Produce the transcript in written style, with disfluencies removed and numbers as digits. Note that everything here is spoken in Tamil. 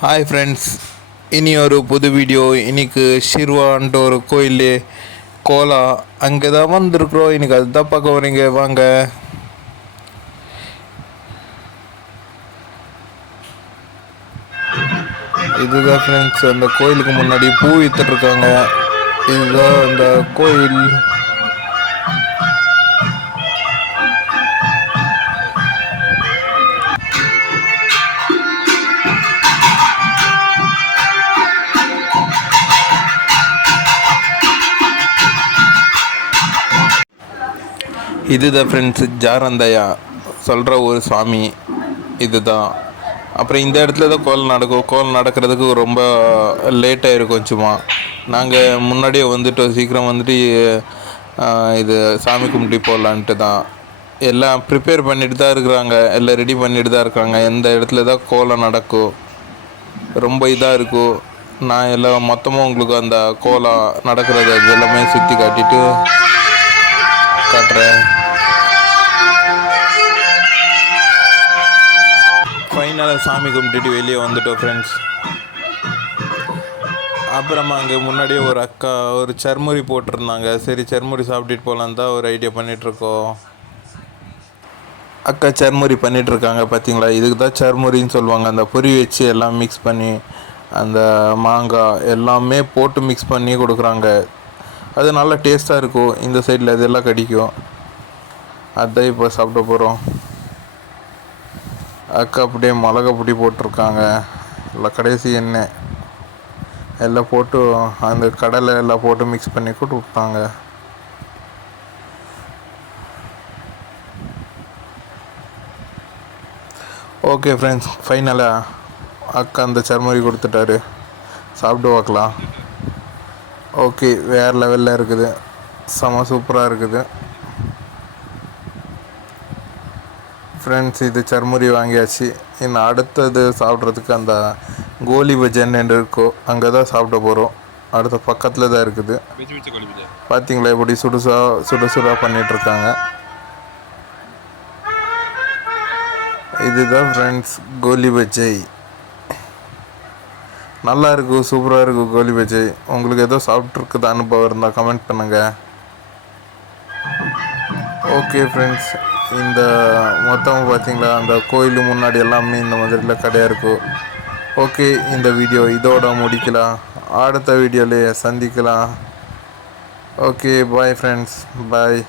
ஹாய் ஃப்ரெண்ட்ஸ், இனி ஒரு புது வீடியோ. இன்னைக்கு ஷிர்வான்ட்டு ஒரு கோயில் கோலா அங்கே தான் வந்திருக்குறோம். இன்னைக்கு அதுதான் பார்க்க வரீங்க, வாங்க. இதுதான் ஃப்ரெண்ட்ஸ், அந்த கோயிலுக்கு முன்னாடி பூ வித்துட்ருக்காங்க. இதுதான் அந்த கோயில். இதுதான் ஃப்ரெண்ட்ஸ், ஜாரந்தையா சொல்கிற ஒரு சாமி இதுதான். அப்புறம் இந்த இடத்துல தான் கோலம் நடக்கும். கோலம் நடக்கிறதுக்கு ரொம்ப லேட்டாக இருக்கும். சும்மா நாங்கள் முன்னாடியே வந்துட்டோம், சீக்கிரம் வந்துட்டு இது சாமி கும்பிட்டு போகலான்ட்டு தான். எல்லாம் ப்ரிப்பேர் பண்ணிட்டு தான் இருக்கிறாங்க, எல்லாம் ரெடி பண்ணிட்டு தான் இருக்காங்க. எந்த இடத்துல தான் கோலம் நடக்கும், ரொம்ப இதாக இருக்கும். நான் எல்லாம் மொத்தமாக உங்களுக்கு அந்த கோலம் நடக்கிறது அது எல்லாமே சுற்றி காட்டிட்டு காட்டுறேன். ஃபைனலாக சாமி கும்பிட்டுட்டு வெளியே வந்துட்டோம் ஃப்ரெண்ட்ஸ். அப்புறமா அங்கே முன்னாடியே ஒரு அக்கா ஒரு சர்முரி போட்டிருந்தாங்க. சரி, சர்முரி சாப்பிட்டுட்டு போகலான்னு தான் ஒரு ஐடியா பண்ணிகிட்ருக்கோம். அக்கா சர்முரி பண்ணிகிட்ருக்காங்க பார்த்தீங்களா. இதுக்கு தான் சர்முரின்னு சொல்லுவாங்க. அந்த பொரி வச்சு எல்லாம் மிக்ஸ் பண்ணி அந்த மாங்காய் எல்லாமே போட்டு மிக்ஸ் பண்ணி கொடுக்குறாங்க. அது நல்லா டேஸ்ட்டாக இருக்கும். இந்த சைடில் இதெல்லாம் கிடைக்கும். அதுதான் இப்போ சாப்பிட போகிறோம். அக்கா அப்படியே மிளகா பொடி போட்டிருக்காங்க. இல்லை கடைசி எண்ணெய் எல்லாம் போட்டு அந்த கடலை எல்லாம் போட்டு மிக்ஸ் பண்ணி கொடுப்பாங்க. ஓகே ஃப்ரெண்ட்ஸ், ஃபைனலாக அக்கா அந்த சர்மரி கொடுத்துட்டாரு. சாப்பிட்டு பார்க்கலாம். ஓகே, வேறு லெவலில் இருக்குது. செம சூப்பராக இருக்குது ஃப்ரெண்ட்ஸ். இது சர்முரி வாங்கியாச்சு. இன்னும் அடுத்தது சாப்பிட்றதுக்கு அந்த கோலி பஜன் இருக்கோ, அங்கே தான் சாப்பிட போகிறோம். அடுத்த பக்கத்தில் தான் இருக்குது. பார்த்தீங்களா எப்படி சுடுசுடாக பண்ணிகிட்ருக்காங்க. இதுதான் ஃப்ரெண்ட்ஸ் கோலி பஜ்ஜை. நல்லா இருக்கும், சூப்பராக இருக்கும் கோலி பஜ்ஜை. உங்களுக்கு ஏதோ சாப்பிட்ருக்குது அனுபவம் இருந்தால் கமெண்ட் பண்ணுங்கள். ஓகே ஃப்ரெண்ட்ஸ், இந்த மொத்தமாக பார்த்தீங்களா அந்த கோயில் முன்னாடி எல்லாமே இந்த மாதிரிலாம் கடையாக இருக்கும். ஓகே, இந்த வீடியோ இதோட முடிக்கலாம். அடுத்த வீடியோவில் சந்திக்கலாம். ஓகே, பாய் ஃப்ரெண்ட்ஸ், பாய்.